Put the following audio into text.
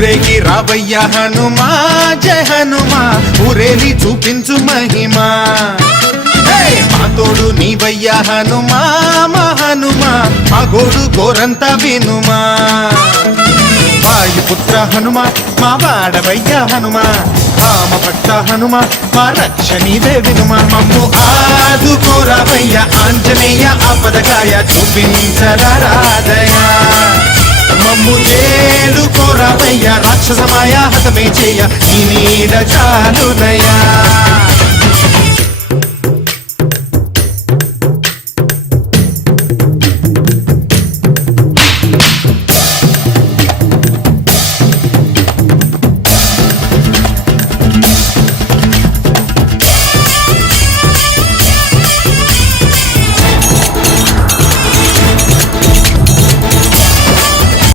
ఊరేగి రావయ్య హనుమా జయ హనుమా ఊరేలి చూపించు మహిమా మా తోడు నీవయ్య హనుమా మా హనుమా మా గోడు గోరంత వినుమా వాయుపుత్ర హనుమా మా వాడవయ్య హనుమా రామ భక్త హనుమా మా రక్షణీదే వినుమా మమ్ము ఆదుకోరావయ్య ఆంజనేయ ఆపదకాయ చూపించరాదయా మమ్ము చేలుకోరావయ్య రాక్షసమాయ హతమే చేయ నీ నీడ చాలునయా